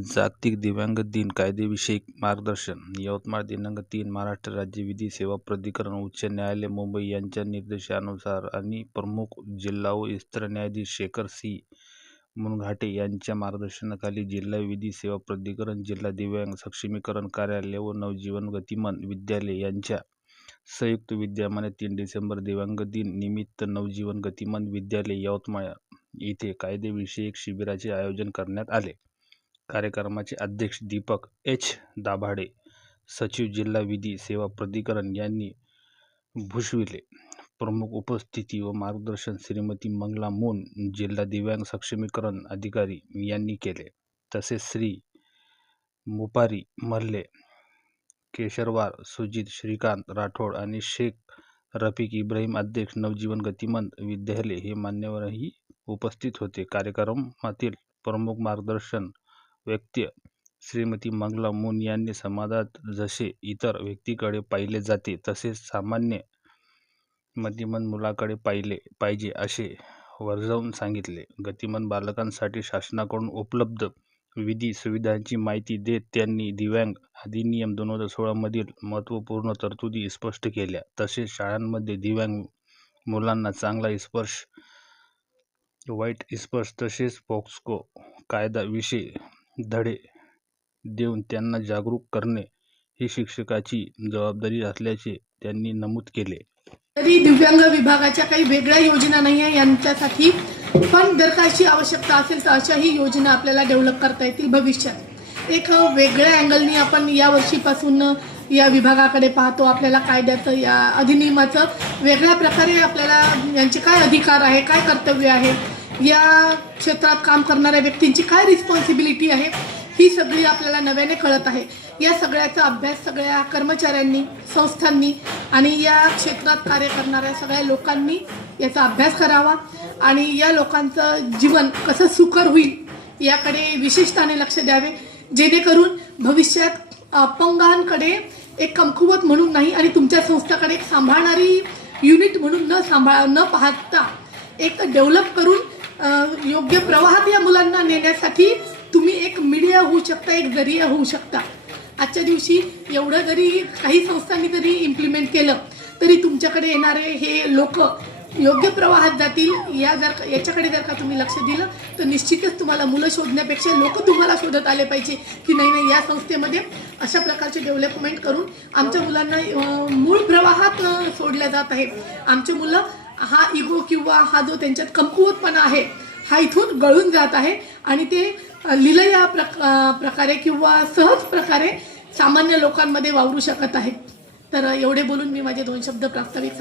जागतिक दिव्यांग दिन कायदेविषयक मार्गदर्शन. यवतमाळ दिनांक 3 महाराष्ट्र राज्य विधी सेवा प्राधिकरण उच्च न्यायालय मुंबई यांच्या निर्देशानुसार आणि प्रमुख जिल्हा व इतर न्यायाधीश शेखर सी. मुनघाटे यांच्या मार्गदर्शनाखाली जिल्हा विधी सेवा प्राधिकरण, जिल्हा दिव्यांग सक्षमीकरण कार्यालय व नवजीवन गतिमान विद्यालय यांच्या संयुक्त विद्यमाने 3 डिसेंबर दिव्यांग दिन निमित्त नवजीवन गतिमान विद्यालय यवतमाळ येथे कायदेविषयक शिबिराचे आयोजन करण्यात आले. कार्यक्रमाचे अध्यक्ष दीपक एच. दाभाडे, सचिव जिल्हा विधी सेवा प्राधिकरण यांनी भूषविले. प्रमुख उपस्थिती व मार्गदर्शन श्रीमती मंगला मून, जिल्हा दिव्यांग सक्षमीकरण अधिकारी यांनी केले. तसेच श्री मुपारी मल्ले, केशरवार सुजित श्रीकांत राठोड आणि शेख रफिक इब्राहिम, अध्यक्ष नवजीवन गतिमान विद्यालय हे मान्यवरही उपस्थित होते. कार्यक्रमातील प्रमुख मार्गदर्शन व्यक्ती श्रीमती मंगला मून यांनी समाजात जसे इतर व्यक्तीकडे पाहिले जाते तसेच सामान्य मतिमंद मुलाकडे पाहिले पाहिजे असे वर्जावून सांगितले. गतिमान बालकांसाठी शासनाकडून उपलब्ध विधी सुविधांची माहिती देत त्यांनी दिव्यांग अधिनियम 2016 मधील महत्त्वपूर्ण तरतुदी स्पष्ट केल्या. तसेच शाळांमध्ये दिव्यांग मुलांना चांगला स्पर्श, वाईट स्पर्श तसेच पोक्सो कायदा विषयी धडे देऊन त्यांना जागरूक करणे ही शिक्षकाची जबाबदारी असल्याचे त्यांनी नमूद केले. तरी दिव्यांग विभागाच्या काही वेगळ्या योजना नाही आहे यांच्यासाठी, पण जर का अशी आवश्यकता असेल तर अशाही योजना आपल्याला डेव्हलप करता येतील भविष्यात. एक वेगळ्या अँगलनी आपण या वर्षीपासून या विभागाकडे पाहतो. आपल्याला कायद्याचं, या अधिनियमाचं वेगळ्या प्रकारे आपल्याला यांचे काय अधिकार आहे, काय कर्तव्य आहे, या क्षेत्रात काम करणाऱ्या व्यक्तींची काय रिस्पॉन्सिबिलिटी आहे, ही सगळी आपल्याला नव्याने कळत आहे. या सगळ्याचा अभ्यास सगळ्या कर्मचाऱ्यांनी, संस्थांनी आणि या क्षेत्रात कार्य करणाऱ्या सगळ्या लोकांनी याचा अभ्यास करावा आणि या लोकांचं जीवन कसं सुकर होईल याकडे विशेषतेने लक्ष द्यावे, जेणेकरून भविष्यात अपंगांकडे एक कमकुवत म्हणून नाही आणि तुमच्या संस्थाकडे एक सांभाळणारी युनिट म्हणून न पाहता एक डेव्हलप करून योग्य प्रवाहात या मुलांना नेण्यासाठी तुम्ही एक मीडिया होऊ शकता, एक जरिया होऊ शकता. आजच्या दिवशी एवढं जरी काही संस्थांनी जरी इम्प्लिमेंट केलं तरी तुमच्याकडे येणारे हे लोक योग्य प्रवाहात जातील. याच्याकडे जर का तुम्ही लक्ष दिलं तर निश्चितच तुम्हाला मुलं शोधण्यापेक्षा लोक तुम्हाला शोधत आले पाहिजे की नाही या संस्थेमध्ये अशा प्रकारचे डेव्हलपमेंट करून आमच्या मुलांना मूळ प्रवाहात सोडल्या जात आहे. आमचे मुलं हा इगो किंवा हा जो त्यांच्यात कमकुवतपणा आहे हा इथून गळून जात आहे आणि ते लिलया प्रकारे किंवा सहज प्रकारे सामान्य लोकांमध्ये वावरू शकत आहेत. तर एवढे बोलून मी माझे 2 शब्द प्रास्ताविक